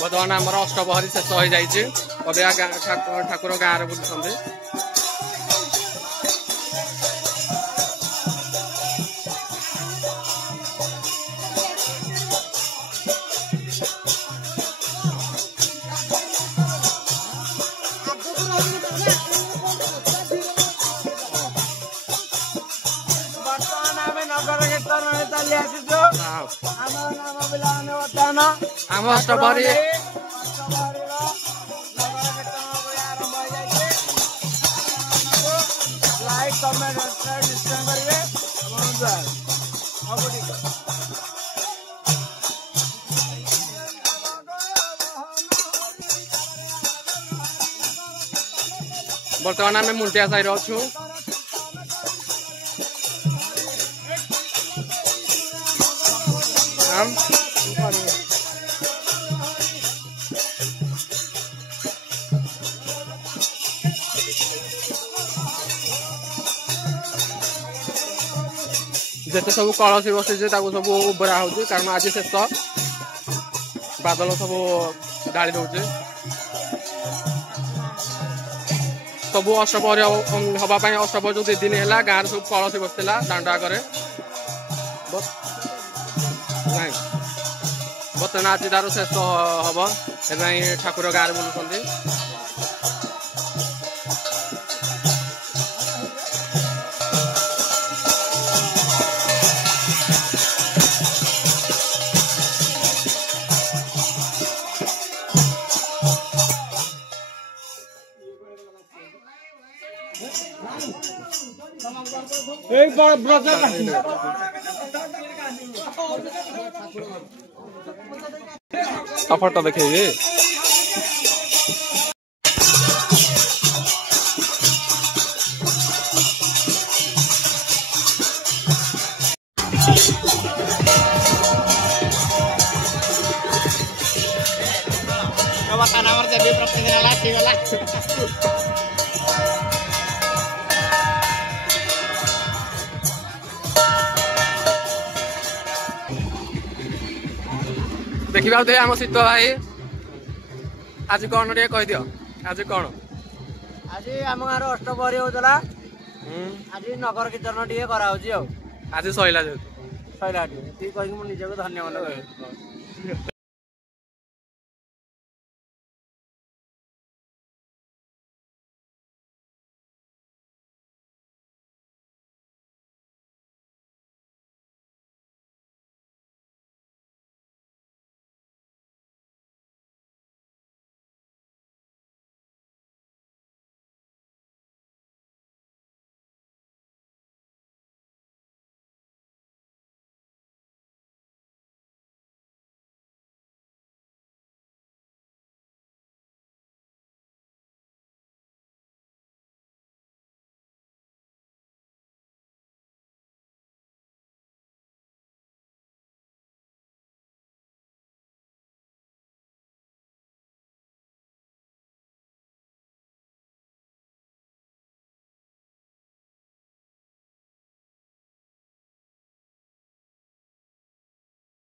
बर्तमान आमर अष्टपहरी शेष हो जाइए अबिया ठाकुर गाँव में बुलुंट आम अष्टपहरी बर्तमान आम मुंटिया साई अच्छु जिते सब कलसी बसी सब उबरा हो कारण आज शेष बादल सब ढाली दौचे सब अष्टपहरी हवापाई अष्टपहरी जो 2 दिन है गाँव सब कलसी बसला दांड आगे बर्तमान आज तार शेष हम से ठाकुर गाँव बुलुंट सफरटा देखिए देखा दे आम शीत भाई आज कौन टे कह दियो आज कौन आज आम गाँव अष्टपहरी होता आज नगर कीर्तन टे कराऊँ आज सैला सैला टी कह निजक धन्यवाद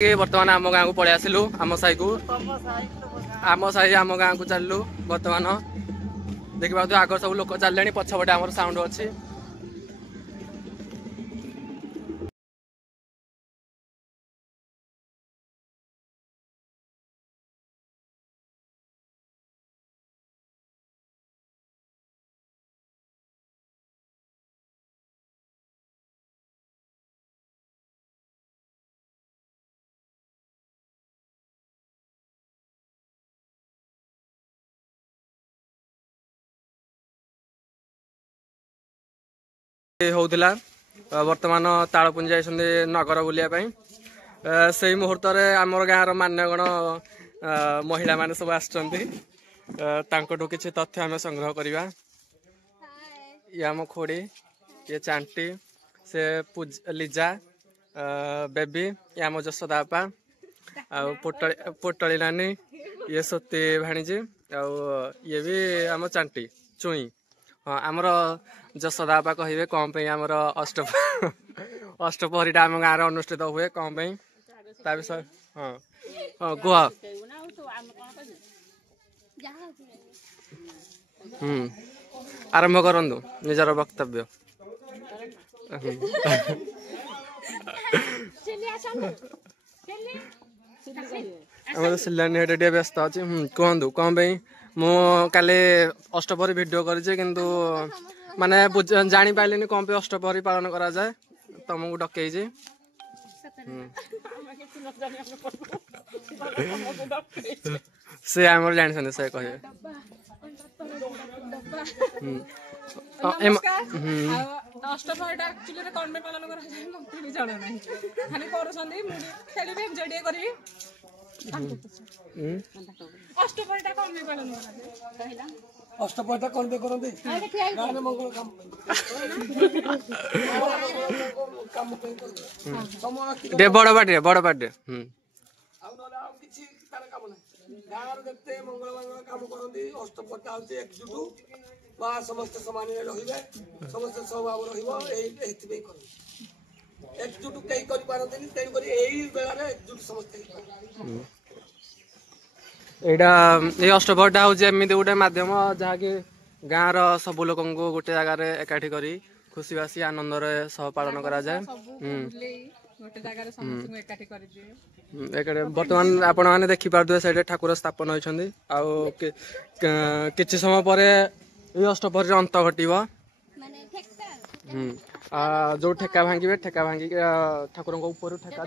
बर्तमान आम गाँव को पलि आसिलु आम साई को आम साई आम गाँव को चलू बर्तमान देखा आग सब लोक चलने पछपटे आम साउंड अच्छी होउथिला वर्तमान तालपुंज जाइछन्ते नगर बुलिया से मुहूर्त आमर गाँव मान्यगण महिला माने सब आछन्ते किछि तथ्य आम संग्रह करवा ये आम खोड़ी ये चांटी से लिजा बेबी ये आम जशोदा बापा पोटली नानी ये सती भाणीजी ये भी आम चांटी चुई हाँ आमर जशोदा बापा कहे कौन पे आमर अष्टपहरीटा आम गाँव अनुष्ठित हुए कौन पे हाँ हाँ कह ଆରମ୍ଭ କରନ୍ତୁ ନିଜର ବକ୍ତବ୍ୟ। ଆମର ସିଲାନି ଏଠି ଟିକେ ବ୍ୟସ୍ତ ଅଛି। କୁହନ୍ତୁ କ'ଣ ପାଇଁ ମୁଁ କାଲି ଅଷ୍ଟପ୍ରହରୀ ଭିଡ଼ିଓ କରିଛି କିନ୍ତୁ ମାନେ ଜାଣିପାରିଲିନି କ'ଣ ପାଇଁ ଅଷ୍ଟପ୍ରହରୀ ପାଳନ କରାଯାଏ, ତମକୁ ଡକେଇଛି। ସେ ଆମର ଜାଣିଛନ୍ତି, ସେ କହିବେ। ଅଷ୍ଟପ୍ରହରୀଟା ଆକ୍ଚୁଆଲି କ'ଣ ପାଇଁ ପାଳନ କରାଯାଏ ମତେ ବି ଜଣା ନାହିଁ, ଖାଲି କରୁଛନ୍ତି ମୁଁ ଖେଳିବି ଏନ୍ଜୟ ଟିକେ କରିବି। ଅଷ୍ଟପ୍ରହରୀଟା କ'ଣ ପାଇଁ ପାଳନ କରାଯାଏ କହିଲା? ଅଷ୍ଟପ୍ରହରୀଟା କ'ଣ ପାଇଁ କରନ୍ତି? ଗାଁରେ ମଙ୍ଗଳ କାମ ପାଇଁ ଟିକେ ବଡ଼ ପାଟିରେ ଆଉ ନହେଲେ ଆଉ କିଛି ତାର କାମ ନାହିଁ। ଗାଁରେ ଯେତେ ମଙ୍ଗଳ କାମ କରନ୍ତି, ଅଷ୍ଟପ୍ରହରୀଟା ହଉଛି ଏକଜୁଟ ବା ସମସ୍ତେ ସମାନରେ ରହିବେ, ସମସ୍ତେ ସ୍ୱଭାବ ରହିବ, ଏଇଥିପାଇଁ କରନ୍ତି। ଏକଜୁଟ କେହି କରିପାରନ୍ତିନି, ତେଣୁକରି ଏଇ ବେଳାରେ ଏକଜୁଟ ସମସ୍ତେ ହେଇପାରିବେ। ଏଇଟା ଏଇ ଅଷ୍ଟପ୍ରହରୀଟା ହଉଛି ଏମିତି ଗୋଟେ ମାଧ୍ୟମ ଯାହାକି ଗାଁର ସବୁ ଲୋକଙ୍କୁ ଗୋଟେ ଜାଗାରେ ଏକାଠି କରି ଖୁସି ବାସି ଆନନ୍ଦରେ ସହ ପାଳନ କରାଯାଏ। ବର୍ତ୍ତମାନ ଆପଣମାନେ ଦେଖିପାରୁଥିବେ ସେଇଠି ଠାକୁର ସ୍ଥାପନ ହୋଇଛନ୍ତି। ଆଉ କିଛି ସମୟ ପରେ ଏଇ ଅଷ୍ଟପ୍ରହରୀର ଅନ୍ତ ଘଟିବ। ଯୋଉ ଠେକା ଭାଙ୍ଗିବେ, ଠେକା ଭାଙ୍ଗିକି ଠାକୁରଙ୍କ ଉପରୁ ଠେକା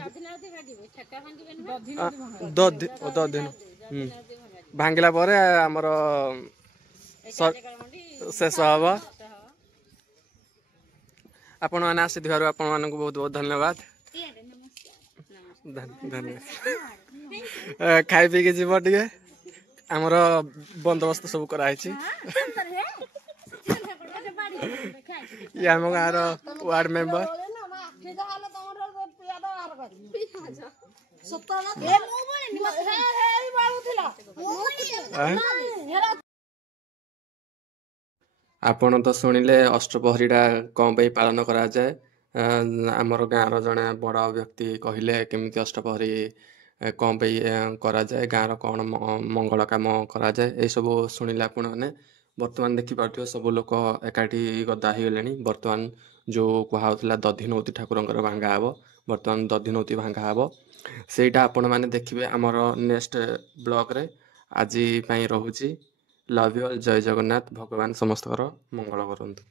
ଭାଙ୍ଗିଲା ପରେ ଆମର ଶେଷ ହବ। ଆପଣମାନେ ଆସିଥିବାରୁ ଆପଣମାନଙ୍କୁ ବହୁତ ବହୁତ ଧନ୍ୟବାଦ। ଖାଇ ପିଇକି ଯିବ ଟିକେ, ଆମର ବନ୍ଦୋବସ୍ତ ସବୁ କରାହେଇଛି। ଇଏ ଆମ ଗାଁର ୱାର୍ଡ ମେମ୍ବର। ଆପଣ ତ ଶୁଣିଲେ ଅଷ୍ଟପ୍ରହରୀଟା କ'ଣ ପାଇଁ ପାଳନ କରାଯାଏ। ଆମର ଗାଁର ଜଣେ ବଡ଼ ବ୍ୟକ୍ତି କହିଲେ କେମିତି ଅଷ୍ଟପ୍ରହରୀ କ'ଣ ପାଇଁ କରାଯାଏ, ଗାଁର କ'ଣ ମଙ୍ଗଳ କାମ କରାଯାଏ, ଏସବୁ ଶୁଣିଲେ ଆପଣମାନେ। ବର୍ତ୍ତମାନ ଦେଖିପାରୁଥିବେ ସବୁ ଲୋକ ଏକାଠି ଗଦା ହେଇଗଲେଣି। ବର୍ତ୍ତମାନ ଯେଉଁ କୁହାହେଉଥିଲା ଦଧିନଉତି ଠାକୁରଙ୍କର ଭାଙ୍ଗା ହେବ, ବର୍ତ୍ତମାନ ଦଧିନଉତି ଭାଙ୍ଗା ହେବ। ସେଇଟା ଆପଣମାନେ ଦେଖିବେ ଆମର ନେକ୍ସଟ ବ୍ଲଗରେ। ଆଜି ପାଇଁ ରହୁଛି। Love you all. ଜୟ ଜଗନ୍ନାଥ। ଭଗବାନ ସମସ୍ତଙ୍କର ମଙ୍ଗଳ କରନ୍ତୁ।